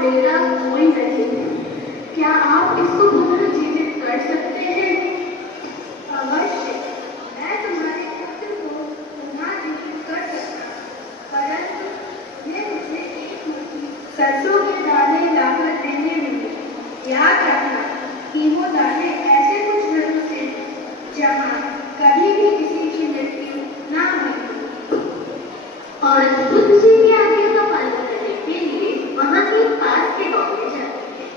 मेरा कोई नहीं है। क्या आप इसको पुनर्जीवित कर सकते हैं? अवश्य, मैं तुम्हारे पुत्र को पुनर्जीवित कर सकता हूँ, परंतु उन्हें मुझे एक मुट्ठी सरसों के दाने लाकर देने होंगे। याद रखना कि वो दाने ऐसे कुछ घरों से जहाँ कभी भी किसी की मृत्यु ना हुई। और बुद्ध जी की आज्ञा का पालन करने के लिए महात्मा पास के गांव में जाते हैं।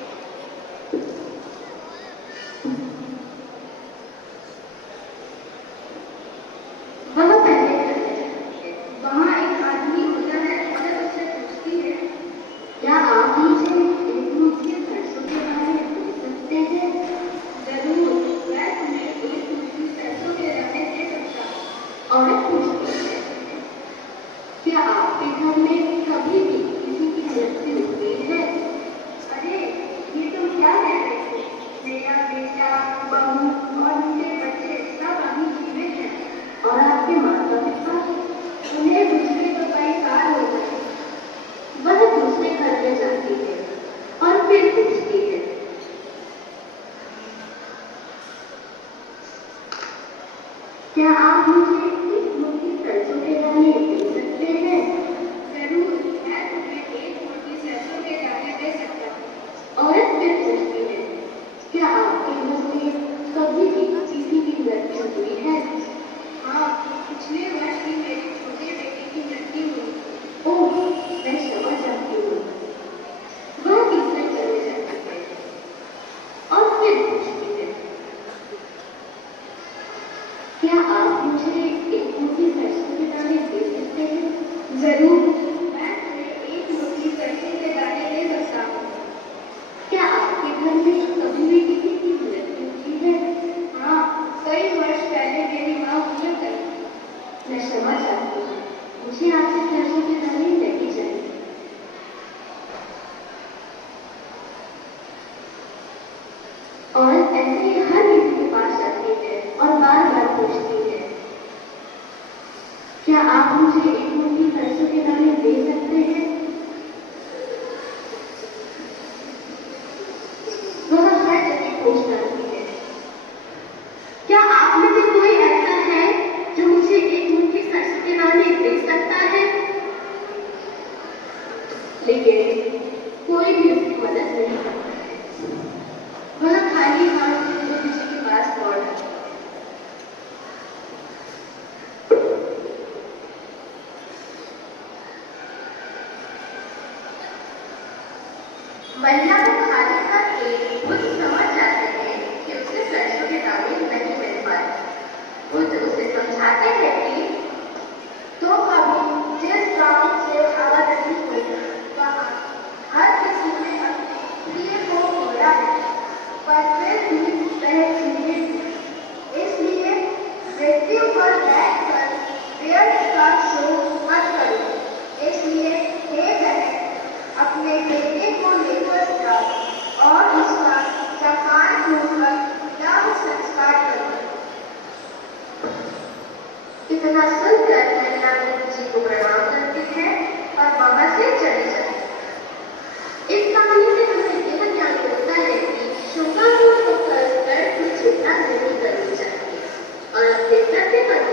वह पहले चले जाते हैं। वहाँ एक आदमी होता है, जब उससे पूछती है, क्या आप मुझे एक मुट्ठी सरसों के दाने दे सकते हैं? जरूर, मैं तुम्हें एक मुट्ठी सरसों के दाने दे सकता हूँ। औरत पूछती है, क्या आपके घर में कभी भी किसी की मृत्यु हुई है? अरे, ये तुम क्या कह रहे हो? मेरा बेटा, बहू और उनके बच्चे सब अभी जीवित हैं। और आपके माता पिता? उन्हें गुजरे तो कई साल हो गए। वह दूसरे घर में जाती है और फिर पूछती है, क्या आप मुझे एक मुट्ठी सरसों के दाने दे सकते हैं? जरूर, मैं तुम्हें एक मुट्ठी सरसों के दाने दे सकता हूँ। औरत फिर पूछती है, क्या आपके घर में कभी भी किसी की मृत्यु हुई है? हाँ, पिछले वर्ष ही मेरी छोटी बेटी की मृत्यु हुई। ओह, मैं क्षमा चाहती हूँ। वह तीसरे चले जाती है और फिर पूछती है, क्या आप मुझे एक मुट्ठी सरसों के दाने दे सकते हैं? जरूर, मैं तुम्हें एक मुट्ठी सरसों के दाने दे सकता हूँ। क्या आपके घर में कभी भी किसी की मृत्यु हुई है? हाँ, कई वर्ष पहले मेरी माँ गुजर गई। मैं क्षमा चाहती हूँ, मुझे आपसे सरसों के दाने नहीं चाहिए। और ऐसे ही हर किसी के पास जाती है और बार बार पूछती है, क्या आप मुझे एक मुट्ठी सरसों के दाने दे सकते हैं? वह हर जगह पूछ डालती है, क्या आप में से कोई ऐसा है जो मुझे एक मुट्ठी सरसों के दाने दे सकता है? लेकिन कोई भी उसकी मदद नहीं करता है। वह खाली हाथ से बुद्ध जी के पास लौट आती है। महिला को खाली करके बुद्ध समझ जाते हैं कि उसे सरसों के दाने नहीं मिल पाए। बुद्ध उसे समझाते हैं कि तो अभी जिस गांव से आवाजाही हुई, वहाँ हर किसी ने अपने प्रिय को खोया है, पर फिर भी वह जीवित है। इसलिए मृत्यु पर बैठकर व्यर्थ का शोक मत करो। इसलिए हे बहन, अपने बेटे को लेकर जाओ और उसका सम्मानपूर्वक दाह संस्कार करो। इतना सुनकर महिला बुद्ध जी को प्रणाम करती है और वहां से चली जाती है। इस कहानी से हमें यह ज्ञान मिलता है कि शोकाकुल होकर दर्द की चिंता नहीं करनी चाहिए और अपने सत्य पर